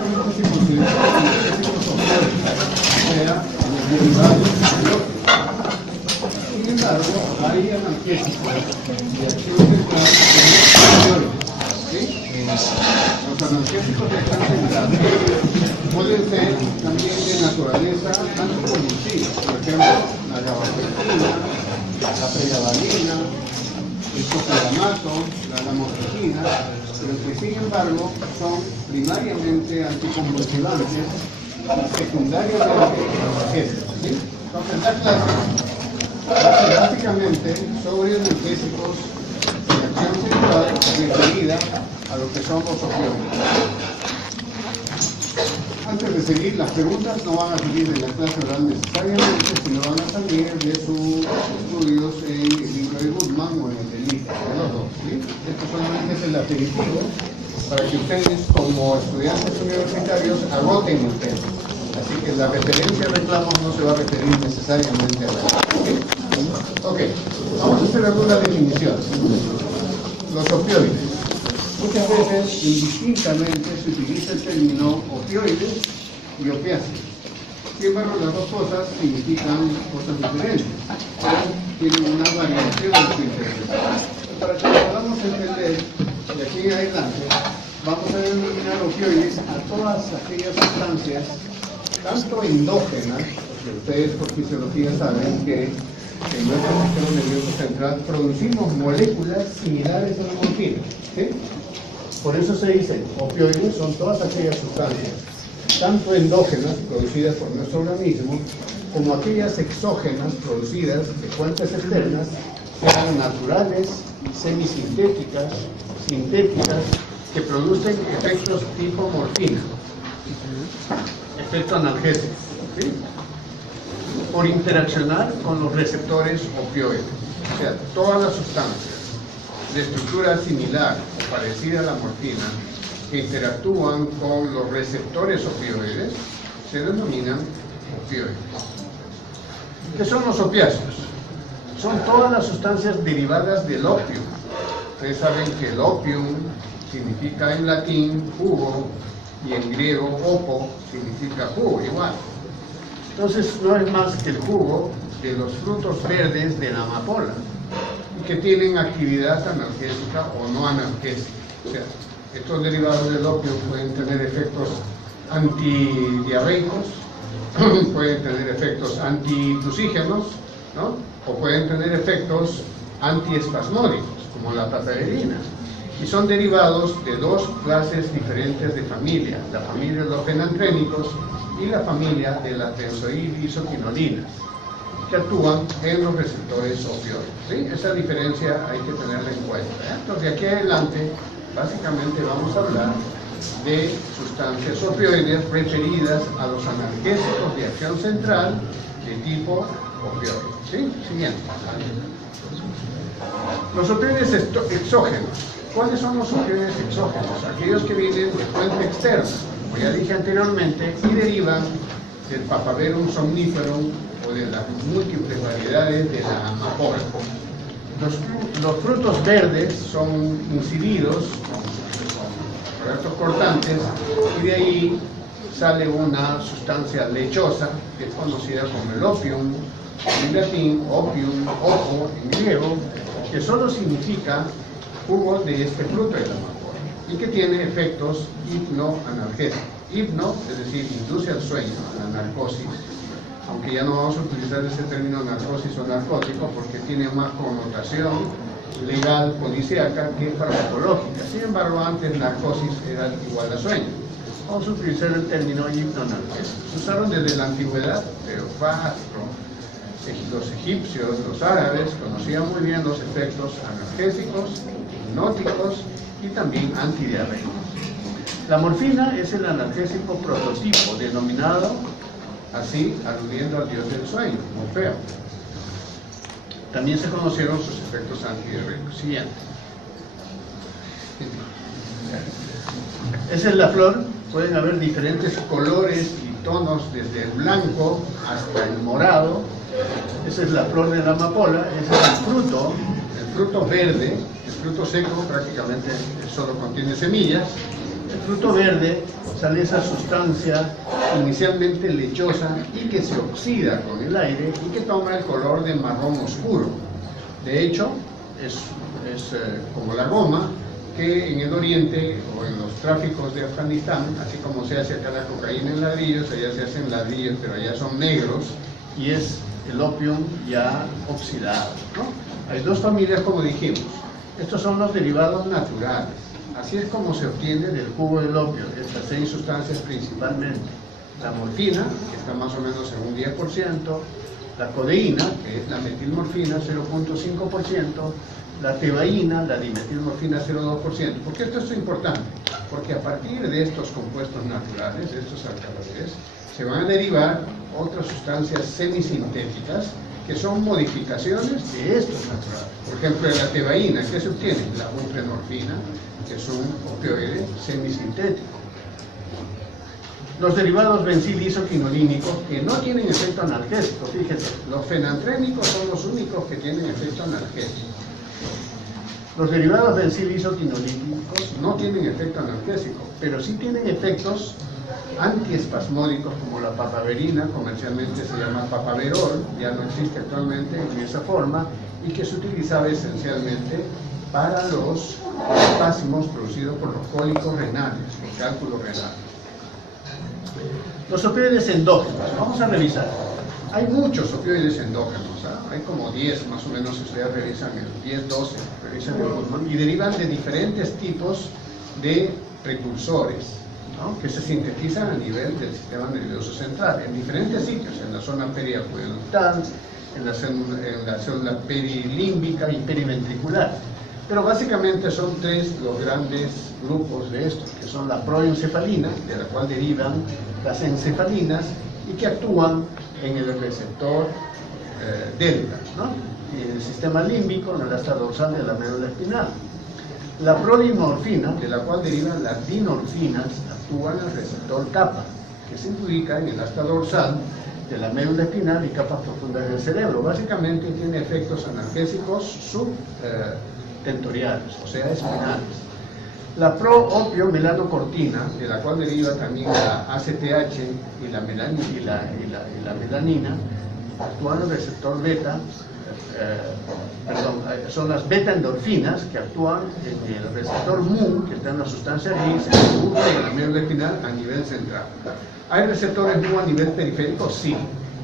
básicamente se considera efectos opioides, o sea, los derivados del opio. Sin embargo, hay analgésicos de acción central que son opioides, ¿sí? Los analgésicos de acción central pueden ser también de naturaleza anticonvulsiva, por ejemplo, la gabapentina, la pregabalina, el copridamato, la lamotrigina, pero que sin embargo son primariamente anticonvulsivantes y secundariamente analgésicos, ¿sí? Entonces la clase básicamente sobre analgésicos de acción central referida a lo que son los opioides. Antes de seguir, las preguntas no van a salir de la clase oral necesariamente, sino van a salir de sus estudios en el libro de Goodman o en el de Lita, ¿sí? Esto solamente es el aperitivo para que ustedes, como estudiantes universitarios, agoten el tema. Así que la referencia de reclamos no se va a referir necesariamente a la. Ok, vamos a hacer alguna definición. Los opioides. Muchas veces, indistintamente, se utiliza el término opioides y opiáceos. Sin embargo, las dos cosas significan cosas diferentes. Tienen una variación en su interpretación. Para que podamos entender, de aquí en adelante, vamos a denominar opioides a todas aquellas sustancias, tanto endógenas, porque ustedes por fisiología saben que en nuestro sistema nervioso central producimos moléculas similares a la morfina, ¿sí? Por eso se dice, opioides son todas aquellas sustancias, tanto endógenas, producidas por nuestro organismo, como aquellas exógenas, producidas de fuentes externas, sean naturales, semisintéticas, sintéticas, que producen efectos tipo morfina, efecto analgésico, ¿sí? Por interaccionar con los receptores opioides. O sea, todas las sustancias de estructura similar o parecida a la morfina que interactúan con los receptores opioides se denominan opioides. ¿Qué son los opiáceos? Son todas las sustancias derivadas del opio. Ustedes saben que el opium significa en latín jugo y en griego opo significa jugo igual. Entonces no es más que el jugo de los frutos verdes de la amapola, que tienen actividad analgésica o no analgésica. O sea, estos derivados del opio pueden tener efectos antidiarreicos, pueden tener efectos anticlusígenos, ¿no? O pueden tener efectos antiespasmódicos, como la papaverina. Y son derivados de dos clases diferentes de familia, la familia de los fenanténicos y la familia de las benzoilisopinolinas, que actúan en los receptores opioides, ¿sí? Esa diferencia hay que tenerla en cuenta. Entonces, de aquí adelante, básicamente vamos a hablar de sustancias opioides referidas a los analgésicos de acción central de tipo opioide, ¿sí? Siguiente. Los opioides exógenos. ¿Cuáles son los opioides exógenos? Aquellos que vienen de fuente externa, como ya dije anteriormente, y derivan del Papaver somniferum o de las múltiples variedades de la amapola. Los frutos verdes son incididos con aparatos cortantes y de ahí sale una sustancia lechosa que es conocida como el opium, en latín opium, opo, en griego, que solo significa jugo de este fruto de la amapola y que tiene efectos hipnoanalgésicos. Hipno, es decir, induce al sueño, a la narcosis, aunque ya no vamos a utilizar ese término narcosis o narcótico porque tiene más connotación legal, policíaca que farmacológica. Sin embargo, antes narcosis era igual a sueño. Vamos a utilizar el término hipnonarcótico. Se usaron desde la antigüedad, pero los egipcios, los árabes, conocían muy bien los efectos analgésicos, hipnóticos y también antidiarreicos. La morfina es el analgésico prototipo, denominado así, aludiendo al dios del sueño, Morfeo. También se conocieron sus efectos antidiarreicos. Siguiente. Esa es la flor. Pueden haber diferentes colores y tonos, desde el blanco hasta el morado. Esa es la flor de la amapola. Ese es el fruto verde. El fruto seco prácticamente solo contiene semillas. El fruto verde sale esa sustancia inicialmente lechosa y que se oxida con el aire y que toma el color de marrón oscuro. De hecho, es como la goma que en el oriente o en los tráficos de Afganistán, así como se hace acá la cocaína en ladrillos, allá se hacen ladrillos, pero allá son negros y es el opio ya oxidado, ¿no? Hay dos familias, como dijimos. Estos son los derivados naturales. Así es como se obtiene del jugo del opio, estas 6 sustancias principalmente. La morfina, que está más o menos en un 10%, la codeína, que es la metilmorfina, 0.5%, la tebaína, la dimetilmorfina, 0.2%. ¿Por qué esto es importante? Porque a partir de estos compuestos naturales, de estos alcaloides, se van a derivar otras sustancias semisintéticas que son modificaciones de estos naturales. Por ejemplo, en la tebaína, ¿qué se obtiene? La buprenorfina, que es un opioide semisintético. Los derivados bencil-isoquinolínicos que no tienen efecto analgésico. Fíjense, los fenantrénicos son los únicos que tienen efecto analgésico. Los derivados bencil-isoquinolínicos no tienen efecto analgésico, pero sí tienen efectos antiespasmódicos como la papaverina, comercialmente se llama papaverol, ya no existe actualmente en esa forma, y que se utilizaba esencialmente para los espasmos producidos por los cólicos renales, el cálculo renal. Los opioides endógenos, vamos a revisar. Hay muchos opioides endógenos, hay como 10 más o menos, si ustedes revisan, 10, 12, revisan, y derivan de diferentes tipos de precursores, ¿no? Que se sintetizan a nivel del sistema nervioso central, en diferentes sitios, en la zona periaqueductal, en la zona perilímbica y periventricular. Pero básicamente son 3 los grandes grupos de esto, que son la proencefalina, de la cual derivan las encefalinas y que actúan en el receptor delta, ¿no? Y el sistema límbico, en el asta dorsal de la médula espinal. La prolimorfina, de la cual derivan las dinorfinas, actúan en el receptor kappa, que se ubica en el asta dorsal de la médula espinal y capas profundas del cerebro. Básicamente tiene efectos analgésicos subtentoriales, o sea, espinales. La pro-opio-melanocortina, de la cual deriva también la ACTH y la melanina, actúan en el receptor beta, son las beta-endorfinas que actúan en el receptor mu, que está en la sustancia gris, en la médula espinal a nivel central. ¿Hay receptores mu a nivel periférico? Sí.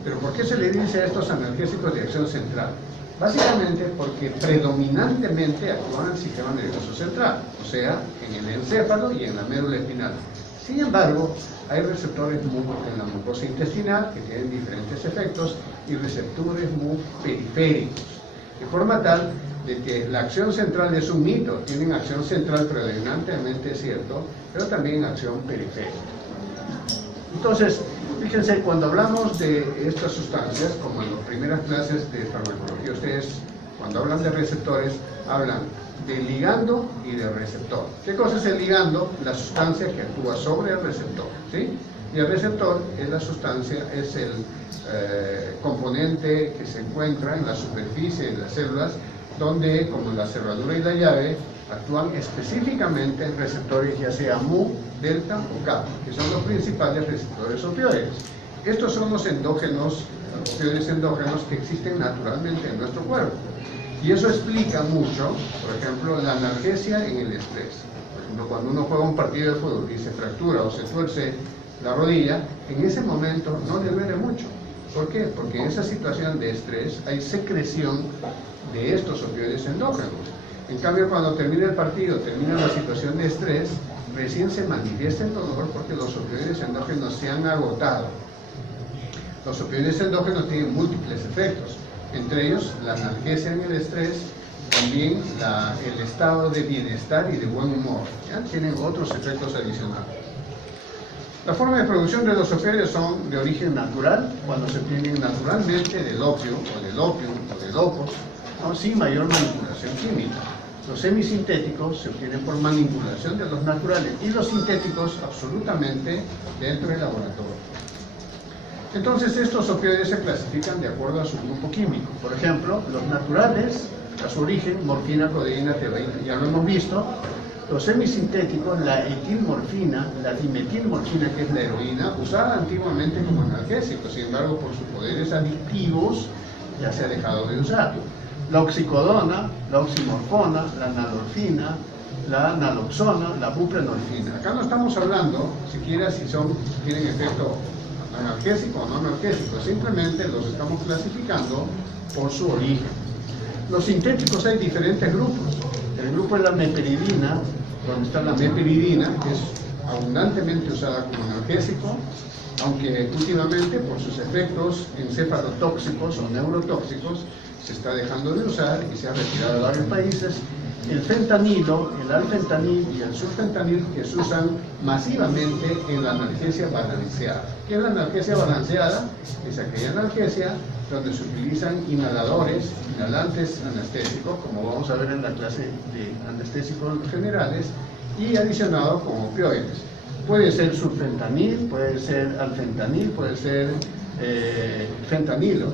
¿Pero por qué se le dice a estos analgésicos de acción central? Básicamente porque predominantemente actúan en el sistema nervioso central, o sea, en el encéfalo y en la médula espinal. Sin embargo, hay receptores mu en la mucosa intestinal que tienen diferentes efectos y receptores mu periféricos, de forma tal de que la acción central es un mito, tienen acción central predominantemente, es cierto, pero también acción periférica. Entonces, fíjense, cuando hablamos de estas sustancias, como en las primeras clases de farmacología, ustedes cuando hablan de receptores, hablan de ligando y de receptor. ¿Qué cosa es el ligando? La sustancia que actúa sobre el receptor, ¿sí? Y el receptor es la sustancia, es el componente que se encuentra en la superficie de las células, donde, como la cerradura y la llave, actúan específicamente en receptores ya sea mu, delta o kappa, que son los principales receptores opioides. Estos son los endógenos, opioides endógenos que existen naturalmente en nuestro cuerpo. Y eso explica mucho, por ejemplo, la analgesia en el estrés. Por ejemplo, cuando uno juega un partido de fútbol y se fractura o se tuerce la rodilla, en ese momento no le duele mucho. ¿Por qué? Porque en esa situación de estrés hay secreción de estos opioides endógenos. En cambio, cuando termina el partido, termina la situación de estrés, recién se manifiesta el dolor porque los opioides endógenos se han agotado. Los opioides endógenos tienen múltiples efectos, entre ellos la analgesia en el estrés, también el estado de bienestar y de buen humor, ¿ya? Tienen otros efectos adicionales. La forma de producción de los opioides son de origen natural, cuando se obtienen naturalmente del opio o del opos, ¿no? Sin mayor manipulación química. Los semisintéticos se obtienen por manipulación de los naturales y los sintéticos absolutamente dentro del laboratorio. Entonces estos opioides se clasifican de acuerdo a su grupo químico. Por ejemplo, los naturales, a su origen, morfina, codeína, tebaína, ya lo hemos visto. Los semisintéticos, la etilmorfina, la dimetilmorfina, que es la heroína, usada antiguamente como analgésico, sin embargo, por sus poderes adictivos, ya se ha dejado de usar. La oxicodona, la oximorfona, la nalorfina, la naloxona, la buprenorfina. Acá no estamos hablando siquiera si tienen efecto analgésico o no analgésico, simplemente los estamos clasificando por su origen. Los sintéticos hay diferentes grupos. El grupo de la meperidina, donde está la meperidina, que es abundantemente usada como analgésico, aunque últimamente por sus efectos encefalotóxicos o neurotóxicos se está dejando de usar y se ha retirado a varios países. El fentanilo, el alfentanil y el sulfentanil, que se usan masivamente en la analgesia balanceada. ¿Qué es la analgesia balanceada? Es aquella analgesia donde se utilizan inhalantes anestésicos, como vamos a ver en la clase de anestésicos generales, y adicionado con opioides. Puede ser sulfentanil, puede ser alfentanil, puede ser fentanilo,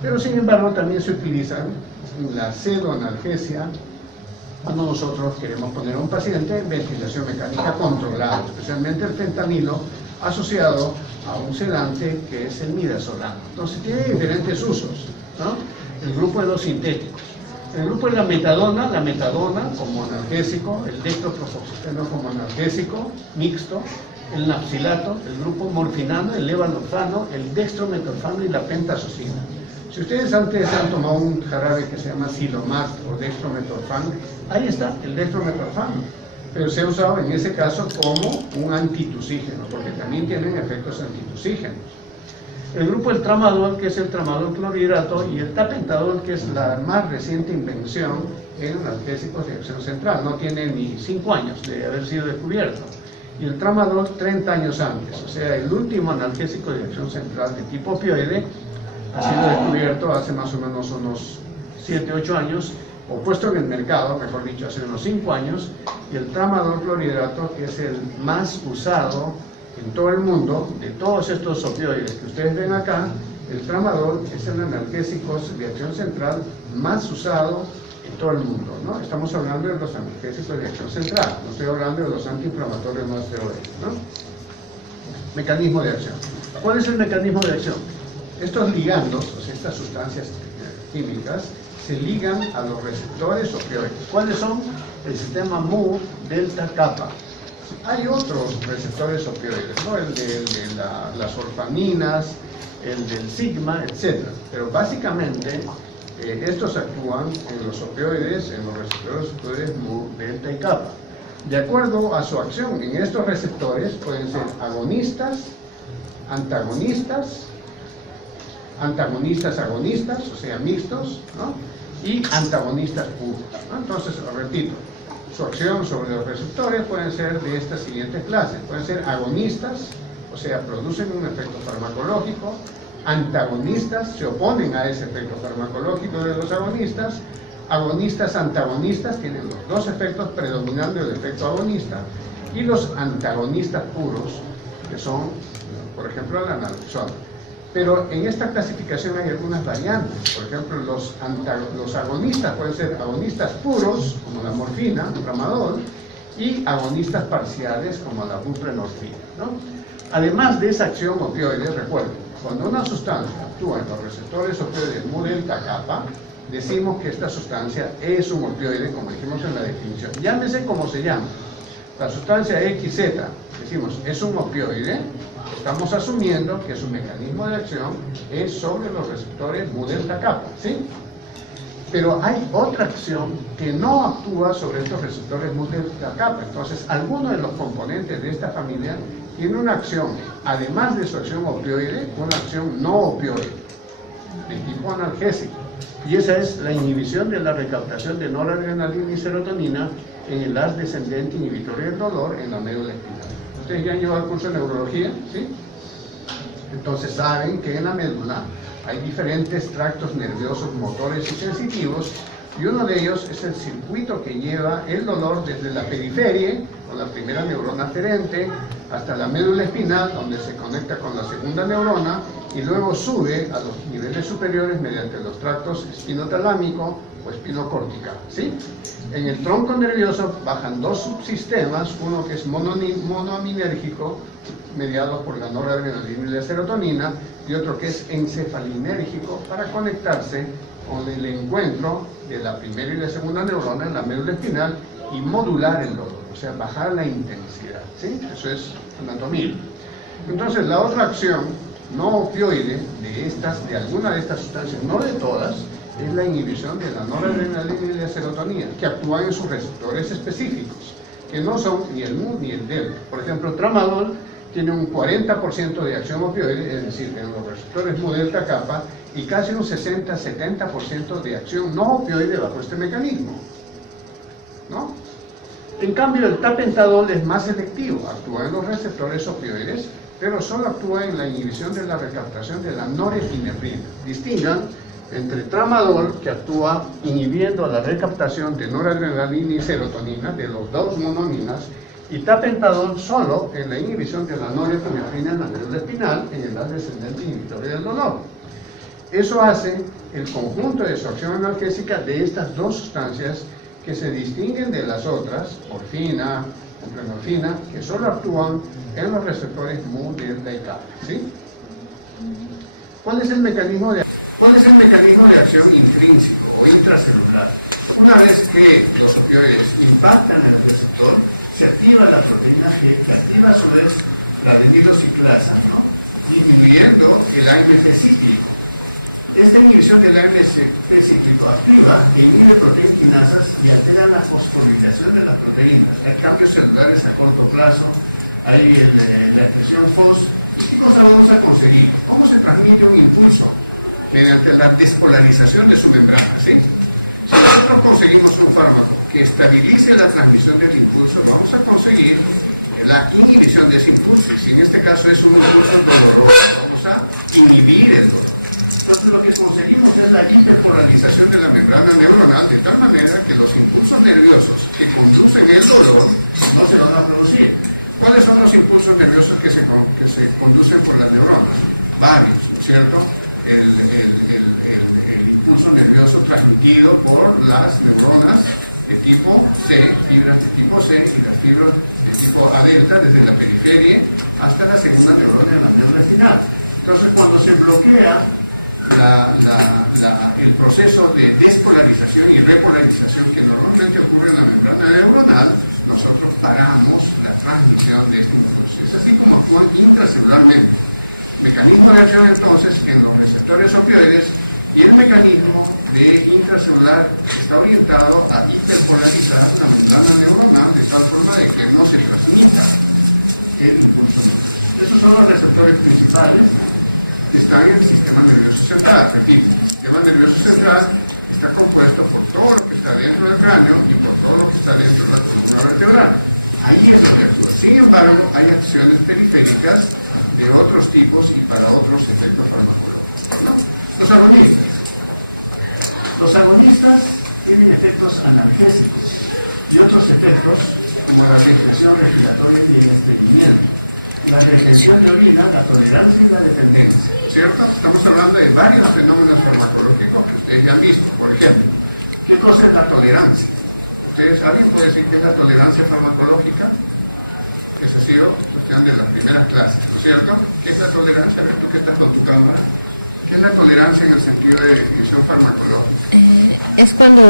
pero sin embargo también se utilizan la pseudoanalgesia cuando nosotros queremos poner a un paciente en ventilación mecánica controlada, especialmente el fentanilo asociado a un sedante que es el midazolam. Entonces tiene diferentes usos, ¿no? El grupo de los sintéticos. El grupo de la metadona como analgésico, el dextroprosoxetano como analgésico mixto, el nafcilato, el grupo morfinano, el levanorfano, el dextrometorfano y la pentazocina. Si ustedes antes han tomado un jarabe que se llama Silomac o dextrometorfano, ahí está, el dextrometorfano, pero se ha usado en ese caso como un antitusígeno, porque también tienen efectos antitusígenos. El grupo del tramadol, que es el tramadol clorhidrato, y el tapentadol, que es la más reciente invención en analgésicos de acción central, no tiene ni 5 años de haber sido descubierto. Y el tramadol 30 años antes, o sea, el último analgésico de acción central de tipo opioide ha sido descubierto hace más o menos unos 7-8 años, o puesto en el mercado, mejor dicho, hace unos 5 años, y el tramadol clorhidrato, que es el más usado en todo el mundo, de todos estos opioides que ustedes ven acá, el tramadol es el analgésico de acción central más usado en todo el mundo, ¿no? Estamos hablando de los analgésicos de acción central, no estoy hablando de los antiinflamatorios no esteroides, ¿no? Mecanismo de acción. ¿Cuál es el mecanismo de acción? Estos ligandos, pues estas sustancias químicas, se ligan a los receptores opioides. ¿Cuáles son? El sistema Mu, delta, kappa. Hay otros receptores opioides, ¿no? El de las orfaninas, el del sigma, etc. Pero básicamente estos actúan en los opioides, en los receptores opioides Mu, delta y kappa. De acuerdo a su acción en estos receptores, pueden ser agonistas, agonistas, o sea, mixtos, ¿no? Y antagonistas puros, ¿no? Entonces, repito, su acción sobre los receptores pueden ser de estas siguientes clases. Pueden ser agonistas, o sea, producen un efecto farmacológico. Antagonistas, se oponen a ese efecto farmacológico de los agonistas. Agonistas, antagonistas, tienen los dos efectos predominando el efecto agonista. Y los antagonistas puros, que son, por ejemplo, la naloxona. Pero en esta clasificación hay algunas variantes. Por ejemplo, los agonistas pueden ser agonistas puros, como la morfina, el tramadol, y agonistas parciales, como la buprenorfina, ¿no? Además de esa acción opioide, recuerden, cuando una sustancia actúa en los receptores opioides Mu, delta, kappa, decimos que esta sustancia es un opioide, como decimos en la definición. Llámese como se llama. La sustancia XZ, decimos, es un opioide, estamos asumiendo que su mecanismo de acción es sobre los receptores Mu, delta, kappa, ¿sí? Pero hay otra acción que no actúa sobre estos receptores Mu, delta, kappa. Entonces, alguno de los componentes de esta familia tiene una acción, además de su acción opioide, una acción no opioide, de tipo analgésico. Y esa es la inhibición de la recaptación de noradrenalina y serotonina en el haz descendente inhibitorio del dolor en la médula espinal. Ustedes ya han llevado el curso de neurología, ¿sí? Entonces saben que en la médula hay diferentes tractos nerviosos motores y sensitivos, y uno de ellos es el circuito que lleva el dolor desde la periferia, con la primera neurona aferente, hasta la médula espinal, donde se conecta con la segunda neurona, y luego sube a los niveles superiores mediante los tractos espinotalámico o espinocortical, ¿sí? En el tronco nervioso bajan dos subsistemas, uno que es monoaminérgico, mediado por la noradrenalina y la serotonina, y otro que es encefalinérgico, para conectarse con el encuentro de la primera y la segunda neurona en la médula espinal y modular el dolor, o sea, bajar la intensidad, ¿sí? Eso es anatomía. Entonces, la otra acción no opioide de alguna de estas sustancias, no de todas, es la inhibición de la noradrenalina y la serotonina, que actúan en sus receptores específicos, que no son ni el mu ni el del. Por ejemplo, el tramadol tiene un 40% de acción opioide, es decir, en los receptores mu delta kappa, y casi un 60-70% de acción no opioide bajo este mecanismo, ¿no? En cambio, el tapentadol es más efectivo, actúa en los receptores opioides, pero solo actúa en la inhibición de la recaptación de la norepinefrina. Distingan entre tramadol, que actúa inhibiendo la recaptación de noradrenalina y serotonina, de los dos monoaminas, y tapentadol solo en la inhibición de la norepinefrina en la médula espinal, en el descendente inhibitorio del dolor. Eso hace el conjunto de su acción analgésica de estas dos sustancias que se distinguen de las otras, morfina, buprenorfina, que solo actúan en los receptores mu, delta y kappa, ¿sí? ¿Cuál es el mecanismo de acción intrínseco o intracelular? Una vez que los opioides impactan en el receptor, se activa la proteína G, que activa a su vez la adenilociclasa, ¿no? Disminuyendo el AMP cíclico. Esta inhibición del AMP cíclico activa e inhibe proteinquinasas y altera la fosforilación de las proteínas. Hay cambios celulares a corto plazo, hay la expresión FOS. ¿Y qué cosa vamos a conseguir? ¿Cómo se transmite un impulso? Mediante la despolarización de su membrana, ¿sí? Si nosotros conseguimos un fármaco que estabilice la transmisión del impulso, vamos a conseguir la inhibición de ese impulso, y si en este caso es un impulso doloroso, vamos a inhibir el dolor. Entonces lo que conseguimos es la hiperpolarización de la membrana neuronal, de tal manera que los impulsos nerviosos que conducen el dolor no se van a producir. ¿Cuáles son los impulsos nerviosos que se conducen por las neuronas? Varios, ¿no es cierto? El impulso nervioso transmitido por las neuronas de tipo C, fibras de tipo C, y las fibras de tipo A delta, desde la periferia hasta la segunda neurona en la médula espinal. Entonces, cuando se bloquea el proceso de despolarización y repolarización que normalmente ocurre en la membrana neuronal, nosotros paramos la transmisión de este impulso. Es así como actúan intracelularmente. Mecanismo de acción entonces en los receptores opioides, y el mecanismo de intracelular está orientado a hiperpolarizar la membrana neuronal de tal forma de que no se transmita el impulso nervioso. Esos son los receptores principales que están en el sistema nervioso central. Repito, el sistema nervioso central está compuesto por todo lo que está dentro del cráneo y por todo lo que está dentro de la columna vertebral. Ahí es donde actúa. Sin embargo, hay acciones periféricas de otros tipos y para otros efectos farmacológicos, ¿no? Los agonistas tienen efectos analgésicos y otros efectos como la depresión respiratoria y el estreñimiento, la retención de orina, la tolerancia y la dependencia, ¿cierto? Estamos hablando de varios fenómenos farmacológicos que ustedes ya han visto. Por ejemplo, ¿qué cosa es la tolerancia? ¿Alguien puede decir qué es la tolerancia farmacológica? Esa ha sido cuestión de las primeras clases, ¿no es cierto? ¿Qué es la tolerancia? A ver, tú que estás con tu cámara. ¿Qué es la tolerancia en el sentido de definición farmacológica? Es cuando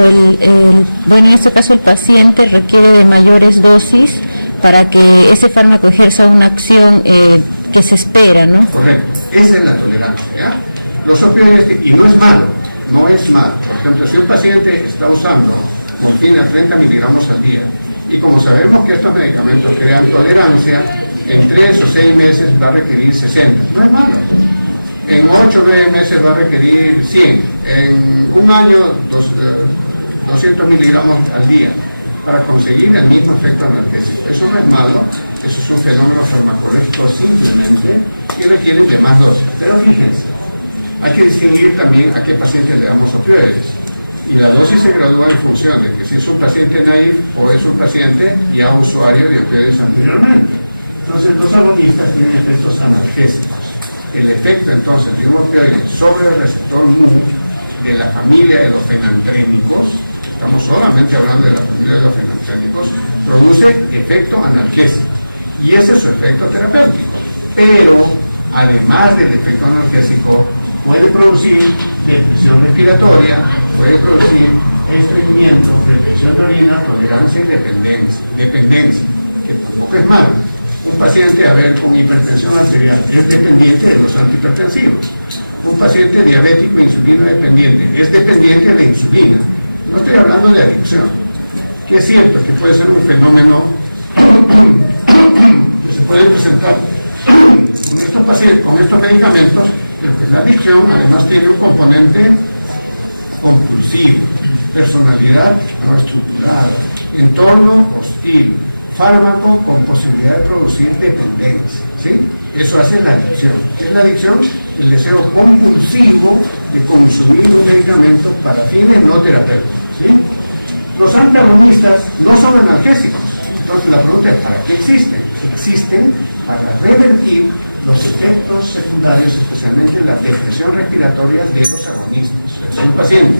bueno, en este caso el paciente requiere de mayores dosis para que ese fármaco ejerza una acción que se espera, ¿no? Correcto, esa es la tolerancia, ¿ya? Los opioides, y no es malo, no es malo. Por ejemplo, si un paciente está usando morfina 30 miligramos al día, y como sabemos que estos medicamentos crean tolerancia, en 3 o 6 meses va a requerir 60, no es malo. En 8 o 9 meses va a requerir 100, en un año 200 miligramos al día, para conseguir el mismo efecto analgésico. Eso no es malo, eso es un fenómeno farmacológico simplemente, y requiere de más dosis. Pero fíjense, hay que distinguir también a qué paciente le damos opioides, y la dosis se gradúa en función de que si es un paciente naïf o es un paciente ya usuario de opioides anteriormente. Entonces, los agonistas tienen efectos analgésicos. El efecto, entonces, de un opioide sobre el receptor mu de la familia de los fenantrénicos, estamos solamente hablando de la familia de los fenantrénicos, produce efecto analgésico. Y ese es su efecto terapéutico. Pero, además del efecto analgésico, puede producir depresión respiratoria, puede producir estreñimiento, retención de orina, tolerancia y dependencia, que tampoco es malo. Un paciente, con hipertensión arterial es dependiente de los antihipertensivos. Un paciente diabético e insulino dependiente es dependiente de la insulina. No estoy hablando de adicción, que es cierto que puede ser un fenómeno que se puede presentar con estos pacientes, con estos medicamentos, pero que la adicción además tiene un componente compulsivo, personalidad no estructurada, entorno hostil, fármaco con posibilidad de producir dependencia, ¿sí? Eso hace la adicción. ¿Qué es la adicción? El deseo compulsivo de consumir un medicamento para fines no terapéuticos, ¿sí? Los antagonistas no son analgésicos. Entonces la pregunta es, ¿para qué existen? Existen para revertir los efectos secundarios, especialmente la depresión respiratoria de los agonistas. Si un paciente,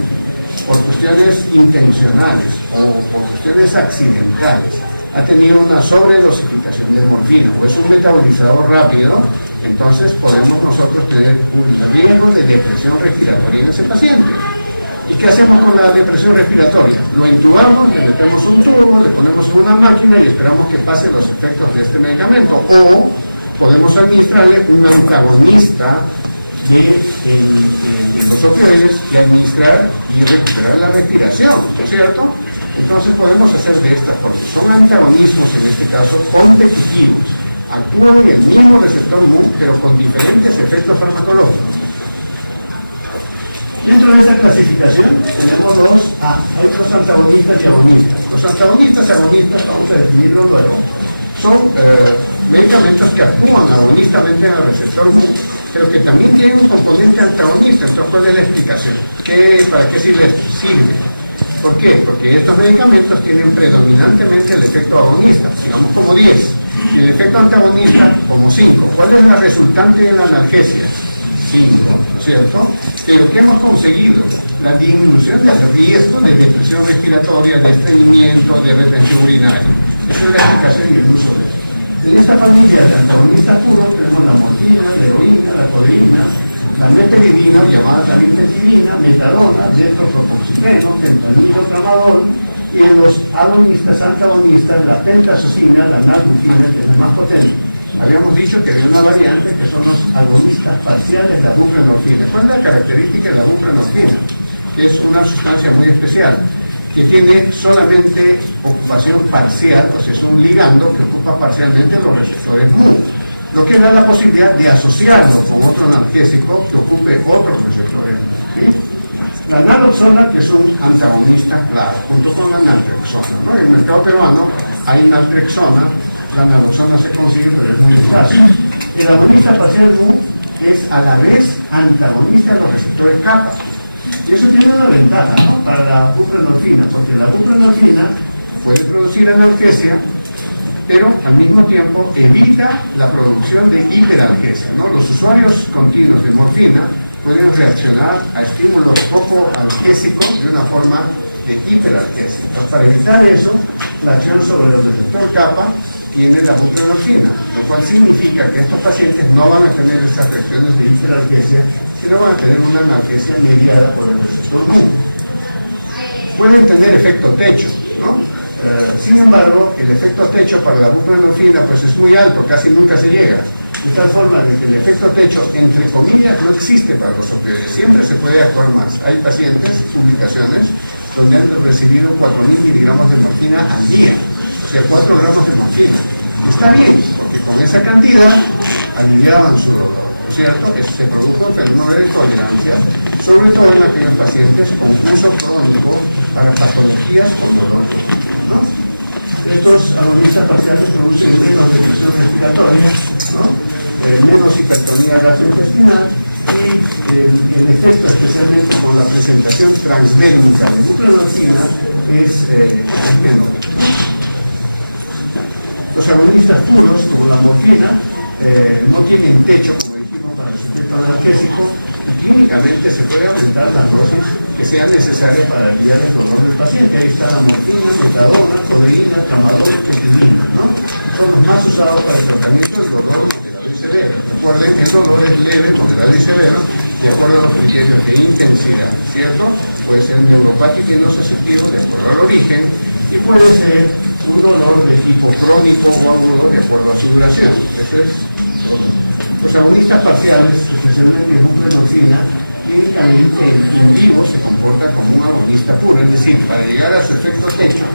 por cuestiones intencionales o por cuestiones accidentales, ha tenido una sobredosificación de morfina o es un metabolizador rápido, entonces podemos nosotros tener un riesgo de depresión respiratoria en ese paciente. ¿Y qué hacemos con la depresión respiratoria? Lo intubamos, le metemos un tubo, le ponemos una máquina y esperamos que pasen los efectos de este medicamento. O podemos administrarle un antagonista de los opioides y administrar y recuperar la respiración, ¿no es cierto? Entonces podemos hacer de esta forma. Son antagonismos en este caso competitivos. Actúan en el mismo receptor mu, pero con diferentes efectos farmacológicos. Dentro de esta clasificación tenemos hay dos antagonistas y agonistas. Los antagonistas y agonistas, vamos a definirlo luego, son medicamentos que actúan agonistamente en el receptor mu, pero que también tienen un componente antagonista. Entonces, ¿cuál es la explicación? ¿Para qué sirve esto? Sirve. ¿Por qué? Porque estos medicamentos tienen predominantemente el efecto agonista, digamos como 10, y el efecto antagonista como 5. ¿Cuál es la resultante de la analgesia? 5, ¿cierto? Pero ¿qué hemos conseguido? La disminución del riesgo de depresión respiratoria, de estreñimiento, de retención urinaria. Esa es la explicación y el uso de esto. En esta familia de antagonistas puros tenemos la morfina, la heroína, la codeína, la meperidina, llamada también pentidina, metadona, dextropropoxifeno, fentanilo, tramadol, y en los agonistas antagonistas, la pentazocina, la nalbuphina, que es la más potente. Habíamos dicho que había una variante que son los agonistas parciales, la buprenorfina. ¿Cuál es la característica de la buprenorfina? Que es una sustancia muy especial, que tiene solamente ocupación parcial, o sea, es un ligando que ocupa parcialmente los receptores mu, lo que da la posibilidad de asociarlo con otro analgésico que ocupe otros receptores mu, ¿sí? La naloxona, que es un antagonista claro, junto con la naltrexona, ¿no? En el mercado peruano hay naltrexona, la naloxona se consigue, pero es muy escaso. El agonista parcial mu es a la vez antagonista de los receptores kappa. Y eso tiene una ventaja, ¿no? Para la buprenorfina, porque la buprenorfina puede producir analgesia, pero al mismo tiempo evita la producción de hiperalgesia, ¿no? Los usuarios continuos de morfina pueden reaccionar a estímulos poco algésicos de una forma de hiperalgesia. Entonces, para evitar eso, la acción sobre el receptor kappa tiene la buprenorfina, lo cual significa que estos pacientes no van a tener estas reacciones de hiperalgesia, sino van a tener una analgesia mediada por el receptor mu. Pueden tener efecto techo, ¿no? Sin embargo, el efecto techo para la buprenorfina pues es muy alto, casi nunca se llega. De tal forma de que el efecto techo, entre comillas, no existe para los opioides, siempre se puede actuar más. Hay pacientes, publicaciones, donde han recibido 4.000 miligramos de morfina al día, o sea, 4 gramos de morfina. Está bien, porque con esa cantidad aliviaban su dolor, ¿no es cierto? Se produjo un fenómeno de tolerancia, sobre todo en aquellos pacientes con uso crónico para patologías con dolor, ¿no? Estos agonistas parciales producen menos depresión respiratoria, ¿no? Menos hipertonía gastrointestinal y el efecto, especialmente con la presentación transdérmica de buprenorfina, es menor. Los agonistas puros, como la morfina, no tienen techo, como dijimos, para el sujeto analgésico, y clínicamente se puede aumentar la dosis que sea necesaria para aliviar el dolor del paciente. Ahí está la morfina, metadona, codeína, tramadol, petidina, ¿no? Son los más usados para el tratamiento del dolor moderado y severo. Recuerden que el dolor es leve, moderado y severo, de acuerdo a los criterios de intensidad, ¿cierto? Puede ser neuropático y no susceptivo, de acuerdo al origen, y puede ser un dolor de tipo crónico o agudo, de acuerdo a su duración. Eso es todo. Los agonistas parciales, especialmente en buprenorfina, clínicamente en vivo se comporta como un agonista puro, es decir, para llegar a su efecto techo,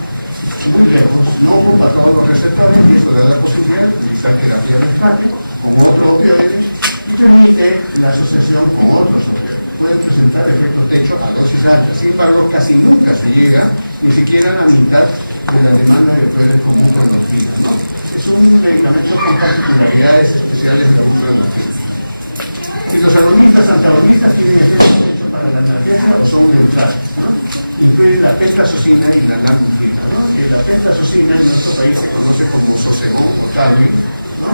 muy lejos, no ocupa todos los receptores, y esto da la posibilidad de utilizar terapia de rescate con otros opioides y permite la asociación con otros opioides. Puede presentar efecto techo a dosis altas, sin embargo, casi nunca se llega ni siquiera a la mitad de la demanda de opioides con buprenorfina, ¿no? Es un medicamento con particularidades especiales de la buprenorfina. Si los agonistas antagonistas tienen efecto techo para la analgesia o son neutrales, ¿no? Incluyen la pentazocina y la lamivudina, ¿no? La pentazocina en nuestro país se conoce como Sosegón o Talwin, ¿no?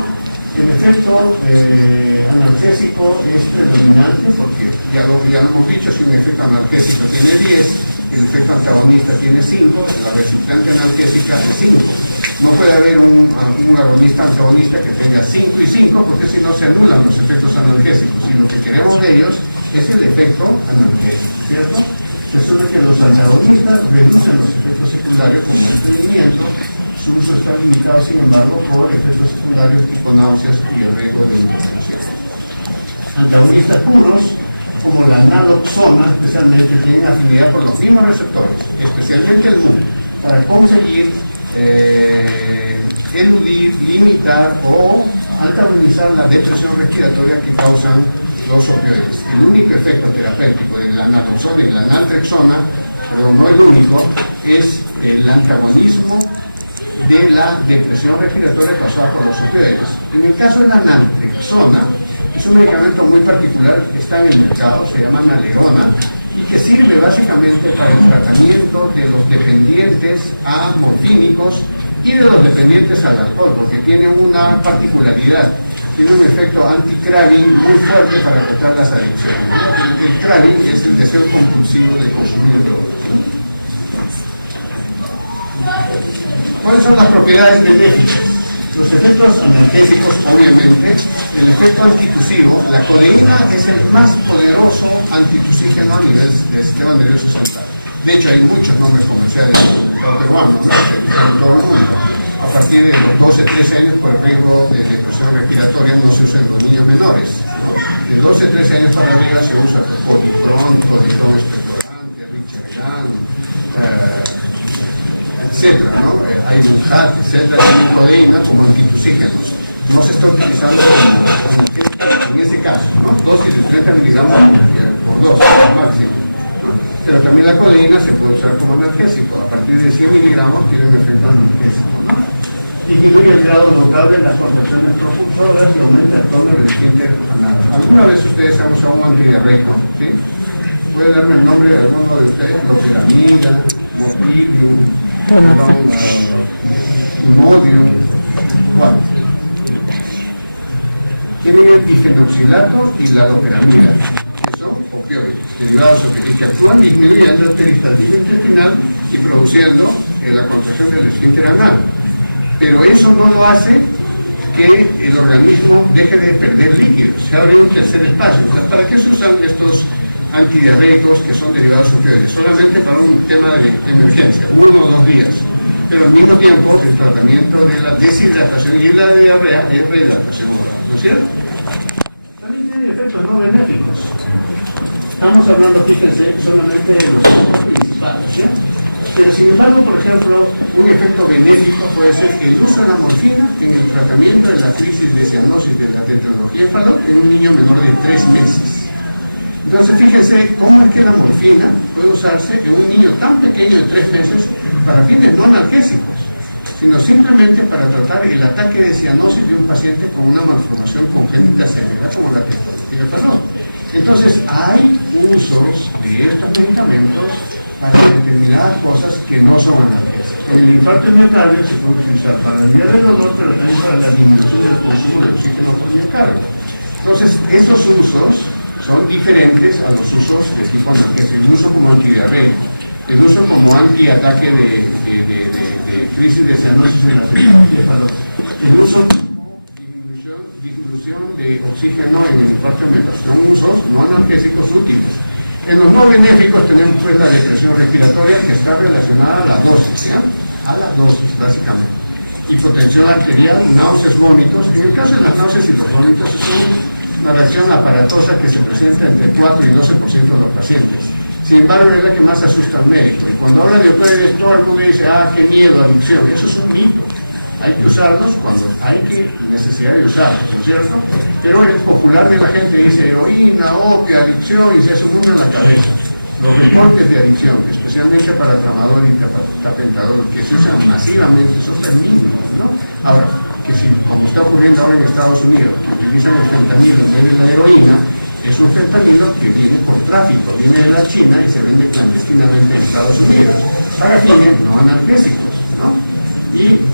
El efecto analgésico es predominante porque ya lo hemos dicho, si un efecto analgésico tiene 10, el efecto antagonista tiene 5, la resultante analgésica es 5. No puede haber un agonista antagonista que tenga 5 y 5, porque si no se anulan los efectos analgésicos, y lo que queremos de ellos es el efecto analgésico, ¿cierto? Resulta que los antagonistas reducen los efectos secundarios como el estreñimiento. Su uso está limitado, sin embargo, por efectos secundarios tipo náuseas y el riesgo de hipertensión. Antagonistas puros, como la naloxona, especialmente, tienen afinidad por los mismos receptores, especialmente el MUM, para conseguir eludir, limitar o antagonizar la depresión respiratoria que causan los opioides. El único efecto terapéutico de la naloxona y la naltrexona, pero no el único, es el antagonismo de la depresión respiratoria causada por los opioides. En el caso de la naltrexona, es un medicamento muy particular que está en el mercado, se llama Nalerona, y que sirve básicamente para el tratamiento de los dependientes a morfínicos y de los dependientes al alcohol, porque tiene una particularidad, tiene un efecto anti-craving muy fuerte para tratar las adicciones, ¿no? El craving es el deseo compulsivo de consumir drogas, ¿no? ¿Cuáles son las propiedades benéficas? Los efectos analgésicos, obviamente, el efecto antitusivo. La codeína es el más poderoso antitusígeno a nivel del sistema nervioso central. De hecho, hay muchos nombres comerciales en el mercado peruano, ¿no? Se usan en todo el mundo. A partir de los 12-13 años, por el riesgo de depresión respiratoria, no se usa en los niños menores, ¿no? De 12-13 años para arriba se usa Coditron, Coditron expectorante, Richergan, etcétera, ¿no? Hay Bunhat, etcétera, hay codeína como antitusígenos. No se está utilizando en ese caso, ¿no? Dosis de 30 miligramos por dosis máximo, ¿no? Pero también la codeína se puede usar como analgésico. A partir de 100 miligramos tiene un efecto analgésico, ¿no? Disminuye el grado notable en las contracciones propulsoras y aumenta el tono del esfínter anal. ¿Alguna vez ustedes han usado un antidiarreico? ¿Sí? ¿Puede darme el nombre de alguno de ustedes? Loperamida, Motilium, Imodium. ¿Cuál? Tienen el difenoxilato y la loperamida, que son opioides, derivados opioides, que actúan disminuyendo la peristaltina intestinal y produciendo la contracción del esfínter anal. Pero eso no lo hace que el organismo deje de perder líquidos, se abre un tercer espacio. O sea, ¿para qué se usan estos antidiarreicos que son derivados opioides? Solamente para un tema de emergencia, 1 o 2 días. Pero al mismo tiempo, el tratamiento de la deshidratación y la diarrea es rehidratación oral, ¿no es cierto? También tiene efectos no benéficos. Estamos hablando, fíjense, solamente de los efectos principales, ¿sí? Pero sin embargo, por ejemplo, un efecto benéfico puede ser el uso de la morfina en el tratamiento de la crisis de cianosis de la tetralogía de Fallot en un niño menor de 3 meses. Entonces, fíjense cómo es que la morfina puede usarse en un niño tan pequeño de 3 meses para fines no analgésicos, sino simplemente para tratar el ataque de cianosis de un paciente con una malformación congénita severa como la tetralogía de Fallot. Entonces, hay usos de estos medicamentos para determinadas cosas que no son analgésicos. En el infarto miocardio se puede utilizar para aliviar el dolor, pero también para la disminución del consumo de oxígeno por miocardio. Entonces, estos usos son diferentes a los usos de tipo analgésico, el uso como antidiarreico, el uso como antiataque de crisis de cianosis en la cefalopatía, el uso como disminución de oxígeno en el infarto miocardio. Son usos no analgésicos útiles. En los no benéficos tenemos pues la depresión respiratoria, que está relacionada a la dosis, ¿ya? A la dosis, básicamente. Hipotensión arterial, náuseas, vómitos. En el caso de las náuseas y los vómitos es una reacción aparatosa que se presenta entre 4 y 12% de los pacientes. Sin embargo, es la que más asusta al médico. Y cuando habla de opioides, todo el mundo dice, qué miedo, adicción. Eso es un mito. Hay que usarlos cuando hay necesidad de usarlos, ¿no es cierto? Pero el popular de la gente dice heroína, opio, adicción, y se hace un mundo en la cabeza. Los reportes de adicción, especialmente para tramadol y tapentadol, que se usan masivamente, son mínimos, ¿no? Ahora, que si, como está ocurriendo ahora en Estados Unidos, que utilizan el fentanilo en vez de la heroína, es un fentanilo que viene por tráfico, viene de la China y se vende clandestinamente en Estados Unidos, para fines no analgésicos, ¿no? Y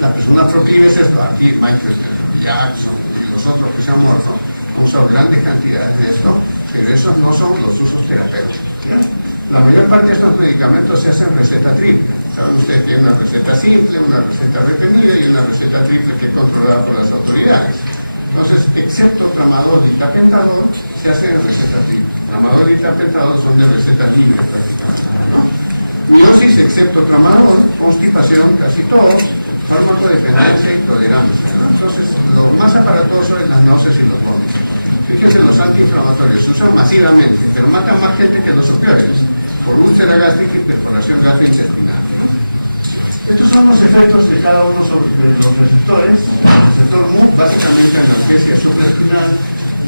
la persona proclive es Michael Jackson y los otros que se han muerto, usan grandes cantidades de esto, pero esos no son los usos terapéuticos, ¿ya? La mayor parte de estos medicamentos se hacen receta triple. Saben ustedes que hay una receta simple, una receta retenida y una receta triple que es controlada por las autoridades. Entonces, excepto tramadol y tapentadol, se hace en receta triple. Tramadol y tapentadol son de receta libre prácticamente, ¿no? Miosis, excepto tramadol, constipación, casi todos, farmacodependencia y tolerancia, ¿no? Entonces, lo más aparatoso es las náuseas y los vómitos. Fíjense, los antiinflamatorios se usan masivamente, pero matan más gente que los opioides, por úlcera gástrica y perforación gastrointestinal, ¿no? Estos son los efectos de cada uno de los receptores. El receptor MU, básicamente analgesia supraespinal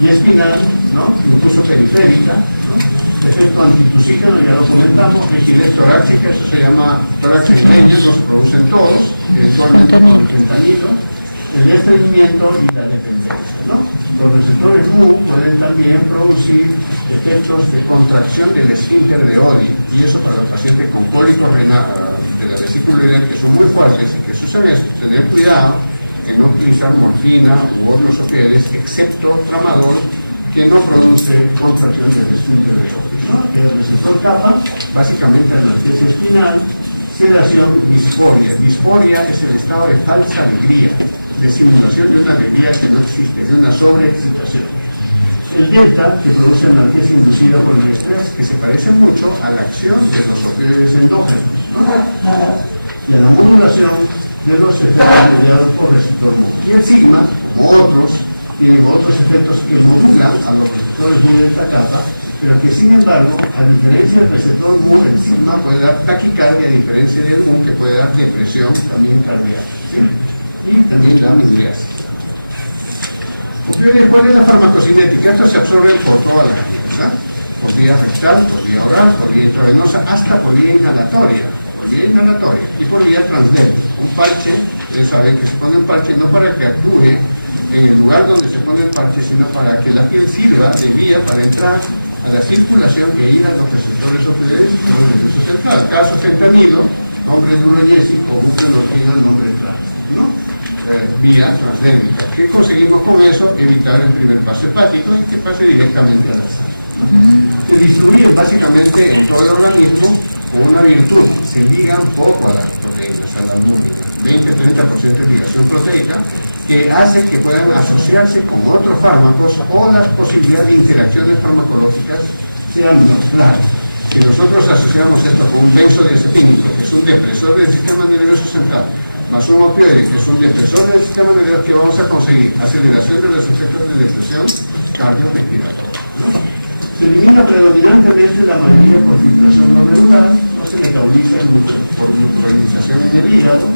y espinal, ¿no? Incluso periférica, ¿no? Efecto antitusígeno, ya lo comentamos, rigidez torácica, eso se llama tórax isleño, no se producen todos, eventualmente con el fentanilo, el estreñimiento y la dependencia, ¿no? Los receptores MU pueden también producir efectos de contracción del esfínter de Oddi, y eso para los pacientes con cólicos renal de la vesícula biliar, que son muy fuertes y que se usan esto, tener cuidado en no utilizar morfina u otros opioides, excepto tramadol, que no produce contracción del esfínter de Oddi, ¿no? El receptor kappa, básicamente analgesia espinal, sedación, disforia. Disforia es el estado de falsa alegría, de simulación de una alegría que no existe, de una sobreexcitación. El delta, que produce analgesia inducida por el estrés, que se parece mucho a la acción de los opioides endógenos, ¿no? Y a la modulación de los efectos mediados por receptor MU. Y el sigma, como otros, tiene otros efectos que modulan a los receptores MU delta kappa, pero que sin embargo, a diferencia del receptor MU, el sigma puede dar taquicardia, a diferencia del MU, que puede dar depresión también cardíaca, ¿sí? Y también da midriasis. Opioides, ¿cuál es la farmacocinética? Estos se absorben por todas las vías, ¿verdad? Por vía rectal, por vía oral, por vía intravenosa, hasta por vía inhalatoria, y por vía transdérmica. Un parche, ustedes saben que se pone un parche no para que actúe en el lugar donde se pone el parche, sino para que la piel sirva de vía para entrar a la circulación e ir a los receptores opioides y no el uso central. Caso fentanilo, nombre durollésico, buprenorfina, nombre claro, ¿no? Vía transdérmica. ¿Qué conseguimos con eso? Evitar el primer paso hepático y que pase directamente a la sangre, ¿no? Se distribuyen básicamente en todo el organismo con una virtud: se ligan poco a las proteínas, a la albúmina, 20-30% de ligación proteica, que hace que puedan asociarse con otros fármacos o las posibilidades de interacciones farmacológicas sean más claras. Si nosotros asociamos esto con un benzodiazepínico, que es un depresor del sistema nervioso central, más un opioide, que es un depresor del sistema nervioso, que vamos a conseguir aceleración de los efectos de depresión cardiorrespiratoria, ¿no? Se elimina predominantemente la mayoría por filtración glomerular, no se metaboliza por neutralización en el hígado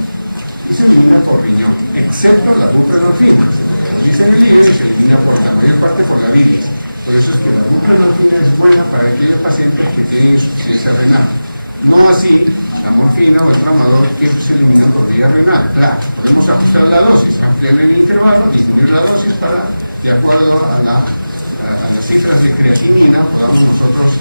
y se elimina por riñón, excepto la buprenorfina. Se metaboliza en el hígado y se elimina por la mayor parte por la bilis. Por eso es que la buprenorfina es buena para aquellos pacientes que tienen insuficiencia renal. No así la morfina o el tramadol, que se eliminan por vía renal. Claro, podemos ajustar la dosis, ampliar el intervalo, disminuir la dosis para, de acuerdo a las cifras de creatinina, podamos nosotros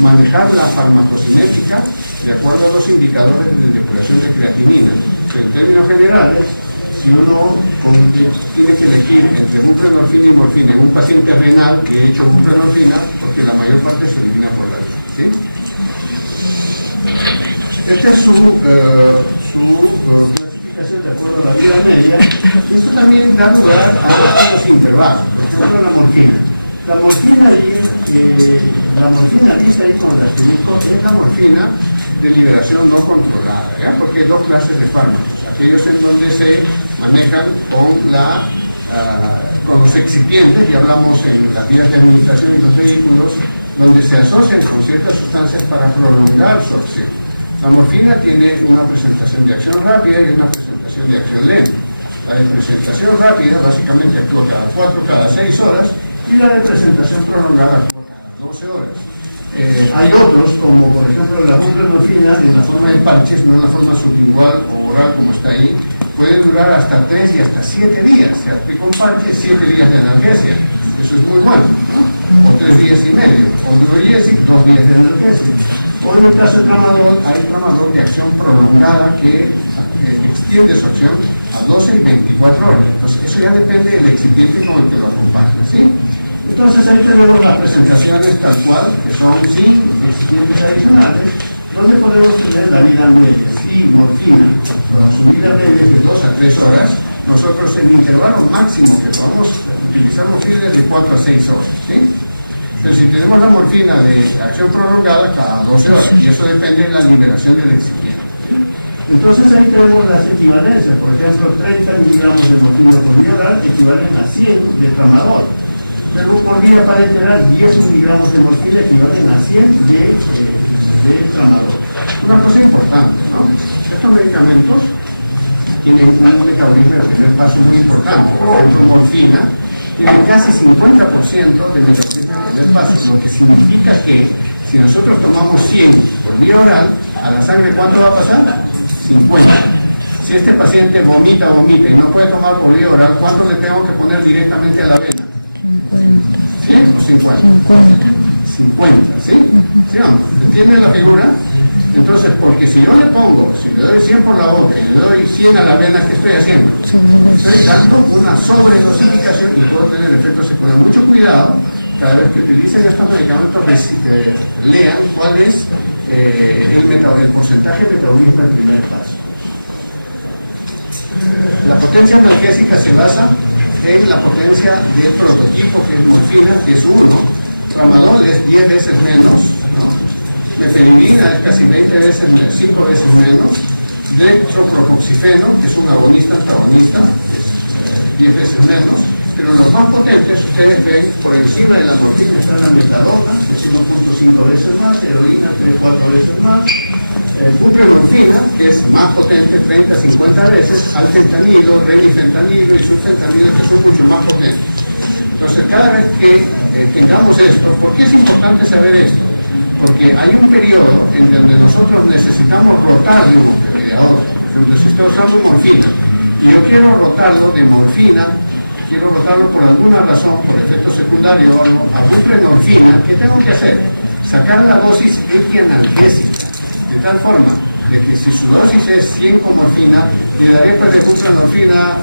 manejar la farmacocinética de acuerdo a los indicadores de depuración de creatinina. Pero en términos generales, si uno tiene que elegir entre buprenorfina y morfina en un paciente renal que he hecho buprenorfina, porque la mayor parte se elimina por la vía, ¿sí? Esta es su clasificación de acuerdo a la vida media. Esto también da lugar a los intervalos. Por ejemplo, la morfina. La morfina lista ahí con el asterisco es la morfina de liberación no controlada, ¿ya? Porque hay dos clases de fármacos. Aquellos en donde se manejan con los excipientes, ya hablamos en las vías de administración y los vehículos, donde se asocian con ciertas sustancias para prolongar su acción. La morfina tiene una presentación de acción rápida y una presentación de acción lenta. La de presentación rápida básicamente actúa cada 4, cada 6 horas, y la de presentación prolongada actúa cada 12 horas. Hay otros, como por ejemplo la buprenorfina, en la forma de parches, no en la forma sublingual o oral como está ahí, puede durar hasta 3 y hasta 7 días. Se aplica un parche, 7 días de analgesia. Eso es muy bueno, ¿no? O 3 días y medio. O Durogesic, 2 días de analgesia. O en el caso de tramadol, hay tramadol de acción prolongada que extiende su acción a 12 y 24 horas. Entonces, eso ya depende del excipiente con el que lo acompaña, ¿sí? Entonces, ahí tenemos las presentaciones tal cual, que son sin excipientes adicionales, donde podemos tener la vida media. Si morfina, su vida media es de 2 a 3 horas, nosotros el intervalo máximo que podamos utilizar morfina es de 4 a 6 horas, ¿sí? Pero si tenemos la morfina de acción prolongada, cada 12 horas, y eso depende de la liberación del excipiente, ¿sí? Entonces ahí tenemos las equivalencias. Por ejemplo, 30 miligramos de morfina por vía oral equivalen a 100 de tramadol. Pero por vía parenteral, 10 miligramos de morfina equivalen a 100 de tramadol. Una cosa importante, ¿no? Estos medicamentos tienen un metabolismo de primer paso muy importante. Por ejemplo, morfina tiene casi 50% de metabolismo de primer paso, lo que significa que si nosotros tomamos 100 por vía oral, a la sangre ¿cuánto va a pasar? 50. Si este paciente vomita y no puede tomar por vía oral, ¿cuánto le tengo que poner directamente a la vena? 50. ¿100 o 50? 50, ¿sí? ¿Sí, no? ¿Entienden la figura? Entonces, porque si yo le pongo, si le doy 100 por la boca y le doy 100 a la vena, ¿qué estoy haciendo? Estoy dando una sobredosificación y puedo tener efectos secundarios. Mucho cuidado, cada vez que utilicen estos medicamentos, lean cuál es el porcentaje de metabolismo del primer paso. La potencia analgésica se basa en la potencia del prototipo, que es morfina, que es 1, tramadol es 10 veces menos, ¿no? Mefenidina es casi 5 veces menos, dextropropoxifeno, que es un agonista antagonista, es 10 veces menos, pero los más potentes, ustedes ven, por encima de la morfina está la metadona, que es 1.5 veces más, heroína 3-4 veces más, buprenorfina, que es más potente, 30-50 veces, alfentanilo, remifentanilo y sulfentanilo, que son mucho más potentes. Entonces, cada vez que tengamos esto, ¿por qué es importante saber esto? Porque hay un periodo en donde nosotros necesitamos rotar de un opioide a otro. Por ejemplo, si estoy usando morfina y yo quiero rotarlo de morfina, quiero rotarlo por alguna razón, por efecto secundario o algo, a buprenorfina, ¿qué tengo que hacer? Sacar la dosis equianalgésica, de tal forma de que si su dosis es 100 con morfina, le daré de buprenorfina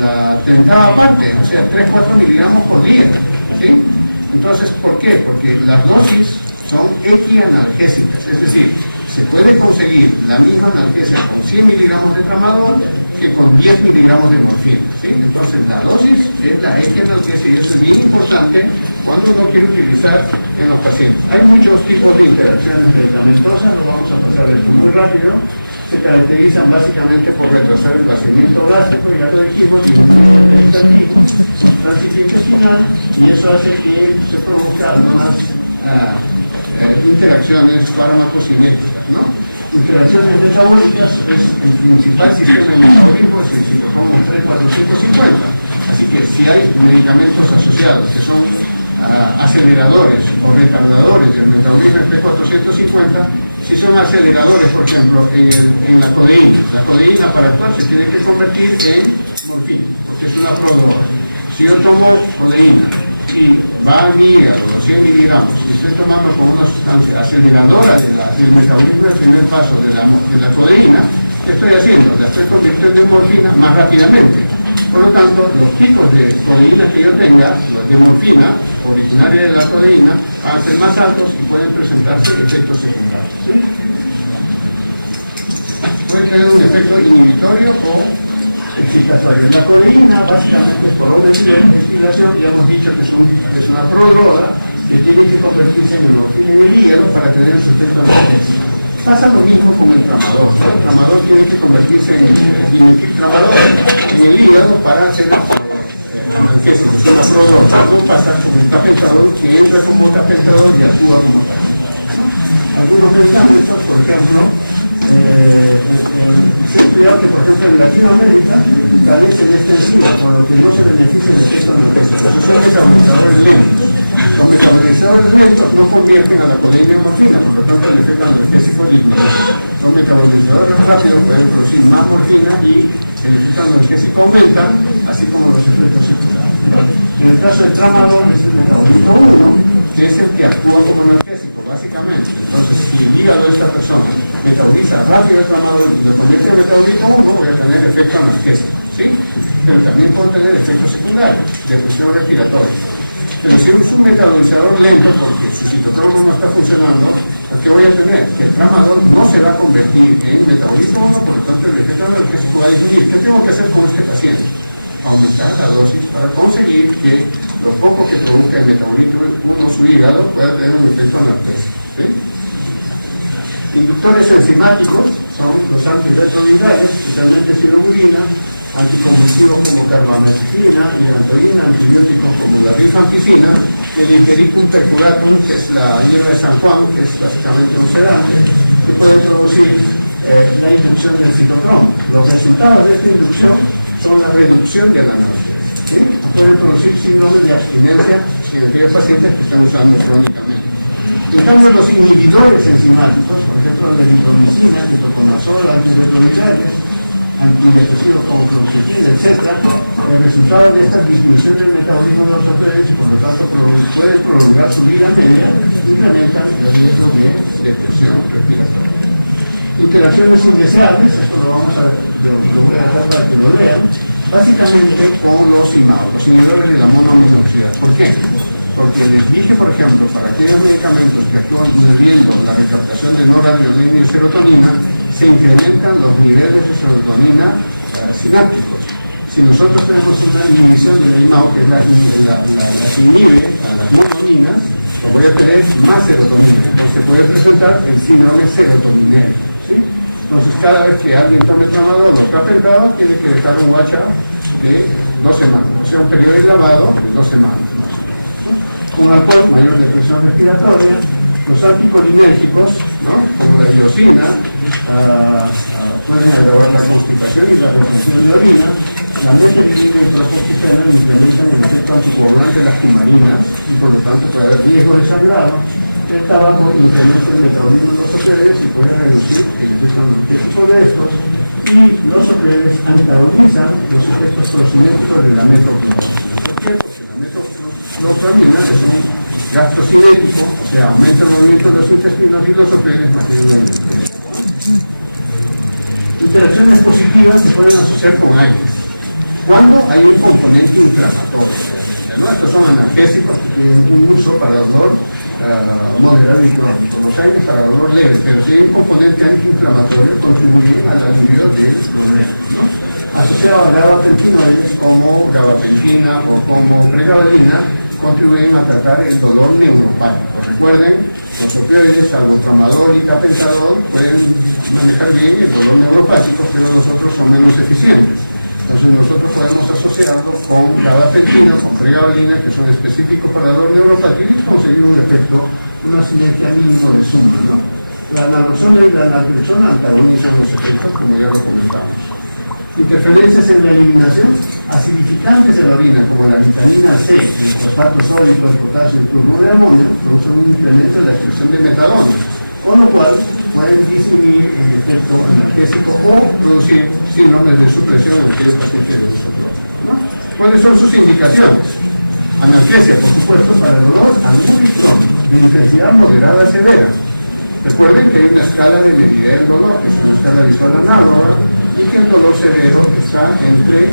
la 30ª parte, o sea, 3-4 miligramos por día, ¿sí? Entonces, ¿por qué? Porque las dosis son equianalgésicas, es decir, se puede conseguir la misma analgesia con 100 miligramos de tramadol que con 10 miligramos de morfina, ¿sí? Entonces, la dosis es la equianalgesia y eso es bien importante cuando uno quiere utilizar en los pacientes. Hay muchos tipos de interacciones medicamentosas, lo vamos a pasar esto muy rápido. Se caracterizan básicamente por retrasar el vaciamiento gástrico, ya lo dijimos, disminución del intestino, tránsito intestinal, y eso hace que se produzcan algunas interacciones farmacocinéticas, ¿no? Interacciones metabólicas es el principal sistema metabólico, es el ciclocromo 3-4-5-50. Así que si hay medicamentos asociados que son aceleradores o retardadores del metabolismo P450, si son aceleradores, por ejemplo, en la codeína para actuar se tiene que convertir en morfina, porque es una prodroga. Si yo tomo codeína y va a mi hígado, los 100 miligramos, y estoy tomando con una sustancia aceleradora del metabolismo del primer paso de la codeína, ¿qué estoy haciendo? La estoy convirtiendo en morfina más rápidamente. Por lo tanto, los picos de codeína que yo tenga, los de morfina, originaria de la codeína, van a ser más altos y pueden presentarse efectos secundarios. ¿Sí? Puede tener un efecto inhibitorio o excitatorio. La codeína básicamente es por orden de destilación, ya hemos dicho que es una prodroga que tiene que convertirse en morfina en el hígado para tener su efecto analgésico. Pasa lo mismo con el tramador. El tramador tiene que convertirse en dimetiltramador en el hígado para hacer analgésico, es una prodroga. No pasa como el tapentador, que entra como tapentador y actúa como tal. Algunos medicamentos, por ejemplo, se ha estudiado que, por ejemplo, en Latinoamérica carecen de esta enzima, por lo que no se beneficia del efecto analgésico. Esos son metabolizadores lentos. Los metabolizadores lentos no convierten a la codeína en morfina, por lo tanto el efecto analgésico disminuye. Los metabolizadores rápidos pueden producir más morfina y el efecto analgésico aumenta, así como los efectos secundarios. En el caso del tramador es el metabolito 1, que es el que actúa como analgésico, básicamente. Entonces, si el hígado de esta persona metaboliza rápido el tramador y lo convierte en metabolito 1, voy a tener efecto analgésico, ¿sí? Pero también puedo tener efectos secundarios, depresión respiratoria. Pero si es un metabolizador lento, porque su citocromo no está funcionando, ¿qué voy a tener? Que el tramador no se va a convertir en metabolito 1, por lo tanto el efecto analgésico va a disminuir. ¿Qué tengo que hacer con este paciente? Aumentar la dosis para conseguir que lo poco que produzca el metabolito 1 su hígado pueda tener un efecto analgésico, ¿sí? Inductores enzimáticos son los antirretrovirales, especialmente siloburina, anticonvulsivos como carbamazepina, hidratoína, antibióticos como la rifampicina, el Hipericum perculatum, que es la hierba de San Juan, que es básicamente un sedante, que puede producir la inducción del citocromo. Los resultados de esta inducción son la reducción de la analgesia, ¿sí? Puede producir síndrome de abstinencia en aquellos pacientes que están usando crónicamente. En cambio, los inhibidores enzimáticos, por ejemplo, la eritromicina, ketoconazol, antirretrovirales, antidepresivos como fluoxetina, etc., el resultado de esta disminución del metabolismo de los ortopedes y por lo tanto pueden prolongar su vida media, incrementan el riesgo de depresión respiratoria. Interacciones indeseables, esto lo voy a hacer para que lo lean, básicamente con los IMAO, los inhibidores de la monoaminoxidasa. ¿Por qué? Porque les dije, por ejemplo, para aquellos medicamentos que actúan inhibiendo la recaptación de noradrenalina y serotonina, se incrementan los niveles de serotonina sinápticos. Si nosotros tenemos una inhibición de la IMAO, que es la que inhibe a las monoaminas, pues voy a tener más serotonina. Entonces se puede presentar el síndrome serotoninérgico, ¿sí? Entonces cada vez que alguien tome tramadol o capentado, tiene que dejar un WhatsApp de 2 semanas, o sea, un periodo de lavado de 2 semanas. Con alcohol, mayor depresión respiratoria. Los anticolinérgicos, ¿no?, como la diosina, pueden agravar la constipación y la retención de orina. La metililina y proportifeno incrementan el efecto anticoagulante de las cumarinas y por lo tanto puede haber riesgo de sangrado. El tabaco incrementa el metabolismo de los opioides y puede reducir el efecto analgésico de estos. Y los opioides antagonizan los efectos procinéticos de la metoclopramina. ¿Por qué? Porque la metoclopramina es un gastrocinético, o sea, aumenta el movimiento de los intestinos y los opioides mantienen el intestino. Interacciones positivas se pueden asociar con AINES. Cuando hay un componente inflamatorio, ¿no? Estos son analgésicos que tienen un uso para dolor moderado y crónico. Los AINES para dolor leve, pero si hay un componente antiinflamatorio, contribuyen al alivio del problema, ¿no? Asociado a gabapentinoides como gabapentina o como pregabalina, contribuyen a tratar el dolor neuropático. Recuerden, los opioides, salvo tramadol y tapentadol, pueden manejar bien el dolor neuropático, pero los otros son menos eficientes. Entonces nosotros podemos asociarlos con gabapentina, con pregabalina, que son específicos para el dolor neuropático y conseguir un efecto, una sinergia mínimo de suma, ¿no? La naloxona y la naltrexona antagonizan los efectos, como ya lo comentamos. Interferencias en la eliminación, acidificantes de la orina, como la vitamina C, el fosfato sódico, el potasio y el cloruro de amonio, producen un incremento en la excreción de metadona, con lo cual pueden disminuir el efecto analgésico o producir síndromes de supresión en aquellos pacientes de uso diario, ¿no? ¿Cuáles son sus indicaciones? Analgésicos anestesia, por supuesto, para el dolor agudo y crónico, de intensidad moderada a severa. Recuerden que hay una escala de medida del dolor, que es una escala visual análoga, y que el dolor severo está entre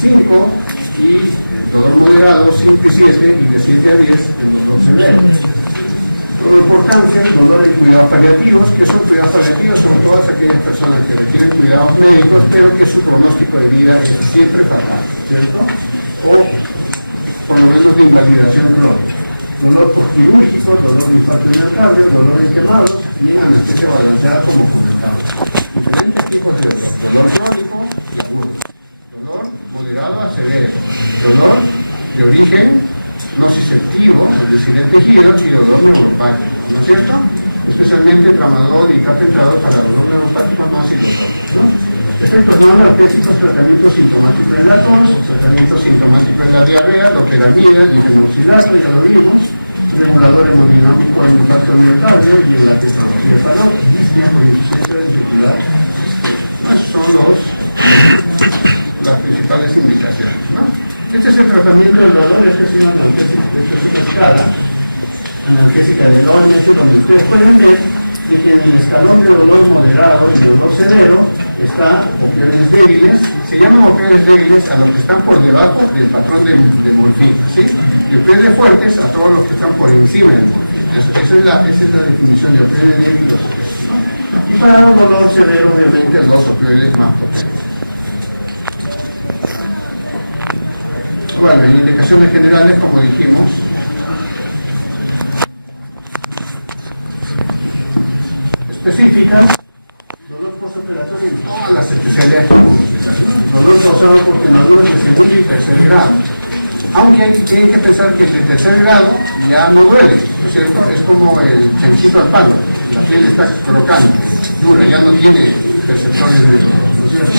5 y el dolor moderado, 5 y 7, y de 7 a 10 el dolor severo. Por importancia, el dolor y cuidados paliativos. ¿Qué son cuidados paliativos? Son todas aquellas personas que requieren cuidados médicos, pero que su pronóstico de vida es siempre fatal, ¿cierto? O por lo menos de invalidación crónica. Dolor postquirúrgico, dolor de infarto miocardio, dolor en quemados y anestesia balanceada, como comentamos. Diferentes tipos de dolor: dolor crónico y agudo, dolor moderado a severo, dolor de origen nociceptivo, es decir, en tejidos, y dolor neuropático, ¿no es cierto? Especialmente tramadol y capentradol para dolor neuropático más y los otros, ¿no? Efectos no analgésicos, tratamiento sintomático de la tos, tratamiento sintomático de la diarrea, loperamida, difenoxilato, ya lo vimos, regulador hemodinámico en infarto miocardio y en la tetralogía salud, disnea por insuficiencia ventricular. Esas son las principales indicaciones, ¿no? Este es el tratamiento del dolor. Esta es una analgésica, esta es una escala analgésica del OMS, donde ustedes pueden ver de que en el escalón de dolor moderado y dolor severo está opioides débiles. Se llaman opioides débiles a los que están por debajo del patrón de morfina, ¿sí? Y opioides fuertes a todos los que están por encima del morfina. Esa es la definición de opioides débiles, ¿no? Y para el dolor severo, obviamente, los opioides más potentes. Bueno, en indicaciones generales, como dijimos, específicas, dolor postoperatorio en todas las especialidades, dolor causado por quemaduras de segundo y tercer grado. Aunque tienen que pensar que el de tercer grado ya no duele, ¿no es cierto? Es como el chanchito al palo, la piel está crocante, bueno, ya no tiene percepciones de dolor, ¿no es cierto?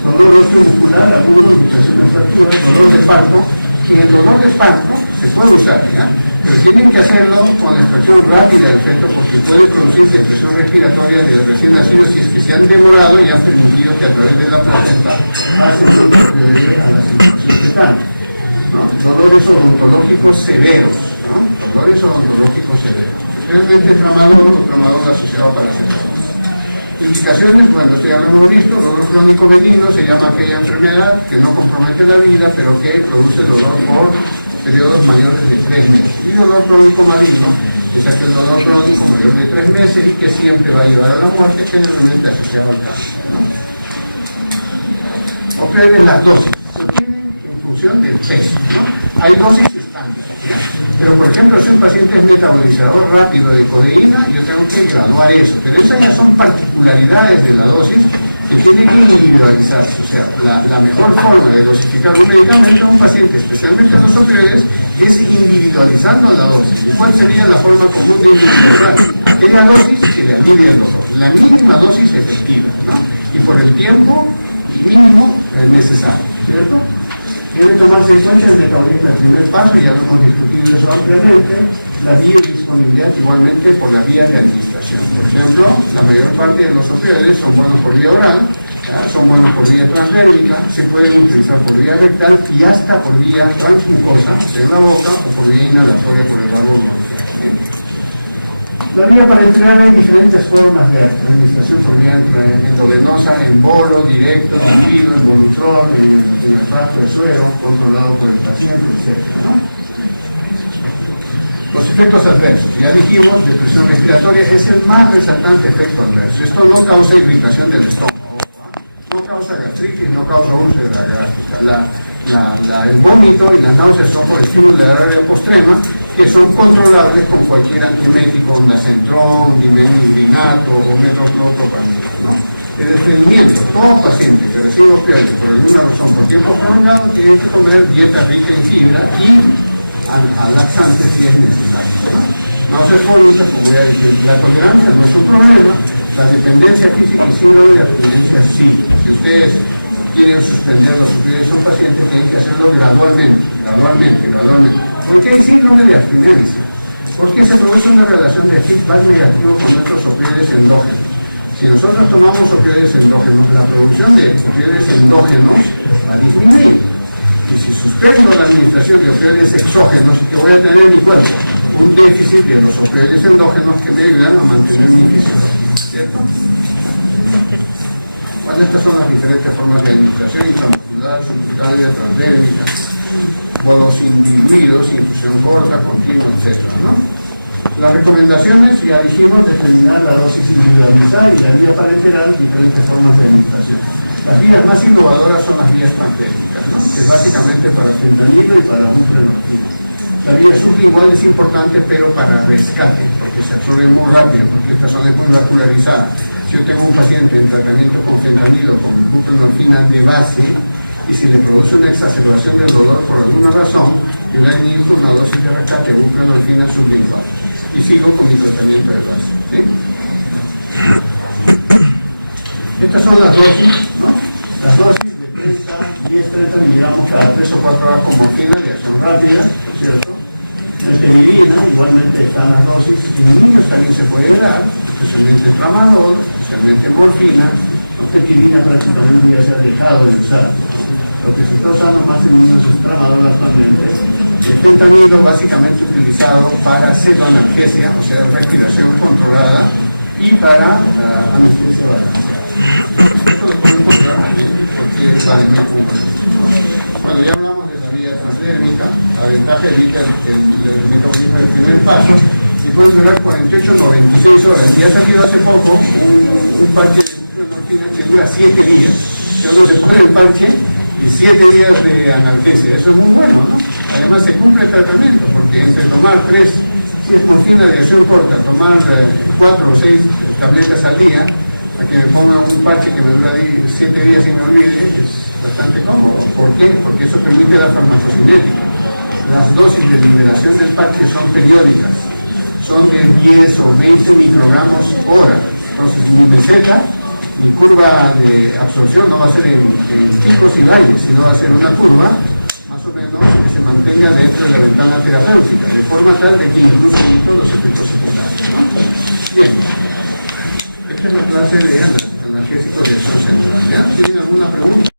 Dolor muscular, agudo, luxación extractiva, dolor de parto. Y el dolor de parto se puede usar, ¿ya? Pero tienen que hacerlo con extracción rápida del feto, porque puede producirse presión respiratoria del recién nacido si es que se han demorado y han permitido que a través de la placenta pasen a la circulación fetal, ¿no? Dolores odontológicos severos, ¿no? Dolores odontológicos severos. Realmente tramadol asociado para hacer eso. Indicaciones, bueno, esto ya lo hemos visto. Dolor crónico benigno se llama aquella enfermedad que no compromete la vida, pero que produce dolor por periodos mayores de 3 meses. Y dolor crónico maligno es aquel dolor crónico mayor de 3 meses y que siempre va a llevar a la muerte, generalmente asociado al cáncer, ¿no? Opioides, las dosis se obtienen en función del peso, ¿no? Hay dosis estándar, ¿ya? Pero por ejemplo, si un paciente es metabolizador rápido de codeína, yo tengo que graduar eso, pero esas ya son particularidades de la dosis que tienen que individualizarse. O sea, la mejor forma de dosificar un medicamento a un paciente, especialmente a los opioides, es individualizando la dosis. ¿Y cuál sería la forma común de individualizar? Aquella dosis que le alivia el dolor, la mínima dosis efectiva, ¿no? Y por el tiempo mínimo necesario, ¿cierto? Debe tomarse en cuenta el metabolismo del primer paso, ya lo hemos discutido eso ampliamente, la biodisponibilidad igualmente por la vía de administración. Por ejemplo, la mayor parte de los opioides son buenos por vía oral, son buenos por vía transdérmica, se pueden utilizar por vía rectal y hasta por vía transmucosa, en la boca, o por vía inhalatoria por el rabo bronquial. La vía para entrenar hay diferentes formas de administración por vía endovenosa, en bolo, directo, diluido, en volutrol, en el tracto de suero, controlado por el paciente, etc., ¿no? Los efectos adversos, ya dijimos, depresión respiratoria es el más resaltante efecto adverso. Esto no causa irritación del estómago, no causa gastritis, no causa úlcera gástrica. El vómito y las náuseas son por estímulo de la área postrema, que son controlables con cualquier antiemético, ondansetron, dimenhidrinato o metoclopropamida, ¿no? El estreñimiento, todo paciente que recibe opioides por alguna razón por tiempo prolongado tiene que comer dieta rica en fibra y a laxantes si es necesario, ¿no? Náuseas cólicas, como ya dije, la tolerancia no es un problema, la dependencia física y síndrome de abstinencia sí. Si ustedes quieren suspender los opioides a un paciente, tienen que hacerlo gradualmente. ¿Por qué hay síndrome de abstinencia? Porque se produce una relación de feedback negativo con nuestros opioides endógenos. Si nosotros tomamos opioides endógenos, la producción de opioides endógenos va a disminuir. Y si suspendo la administración de opioides exógenos, que voy a tener en mi cuerpo un déficit de los opioides endógenos que me ayudan a mantener mi fisiología, ¿cierto? Bueno, estas son las diferentes formas de administración: intramuscular, subcutánea, transdérmica, bolos indiluidos, infusión corta, continua, etc., ¿no? Las recomendaciones, ya dijimos, determinar la dosis individualizada y la vía parenteral, diferentes formas de administración. Las vías más innovadoras son las vías transdérmicas, ¿no? Que es básicamente para fentanilo y para buprenorfina. La vía sublingual es importante, pero para rescate, porque se absorbe muy rápido, porque esta zona es muy vascularizada. Si yo tengo un paciente en tratamiento con fentanilo, con buprenorfina de base, y si le produce una exacerbación del dolor por alguna razón, yo le administro una dosis de rescate de buprenorfina sublingual y sigo con mi tratamiento de base, ¿sí? Estas son las dosis, ¿no? Las dosis de 10-30 miligramos cada 3 o 4 horas con morfina de acción rápida, ¿no es cierto? Meteridina, igualmente están las dosis. En niños también se puede dar, especialmente tramadol, especialmente morfina. Meteridina prácticamente ya se ha dejado de usar. Lo que se está usando más en niños es tramadol actualmente. El fentanilo básicamente utilizado para pseudoanalgesia, o sea, respiración controlada, y para anestesia balanceada. Esto lo podemos encontrar también, porque es la de Bueno, ya hablamos de la vía transdérmica. La ventaja evita el metabolismo del primer paso y puede durar 48 o 96 horas. Y ha salido hace poco un parche de buprenorfina que dura 7 días. Que uno se pone el parche y 7 días de analgesia. Eso es muy bueno, ¿no? Además se cumple el tratamiento, porque entre tomar 3, si es morfina de acción corta, tomar 4 o 6 tabletas al día, a que me ponga un parche que me dura 7 días y me olvide, es bastante cómodo. ¿Por qué? Porque eso permite la farmacocinética. Las dosis de liberación del parche son periódicas, son de 10 o 20 microgramos hora. Entonces mi meseta, mi curva de absorción no va a ser en picos y valles, sino va a ser una curva más o menos que se mantenga dentro de la ventana terapéutica, de forma tal de que incluso evito los efectos secundarios, ¿no? Bien, esta es la clase de analgésicos de acción celular. ¿Ya? ¿Tienen alguna pregunta?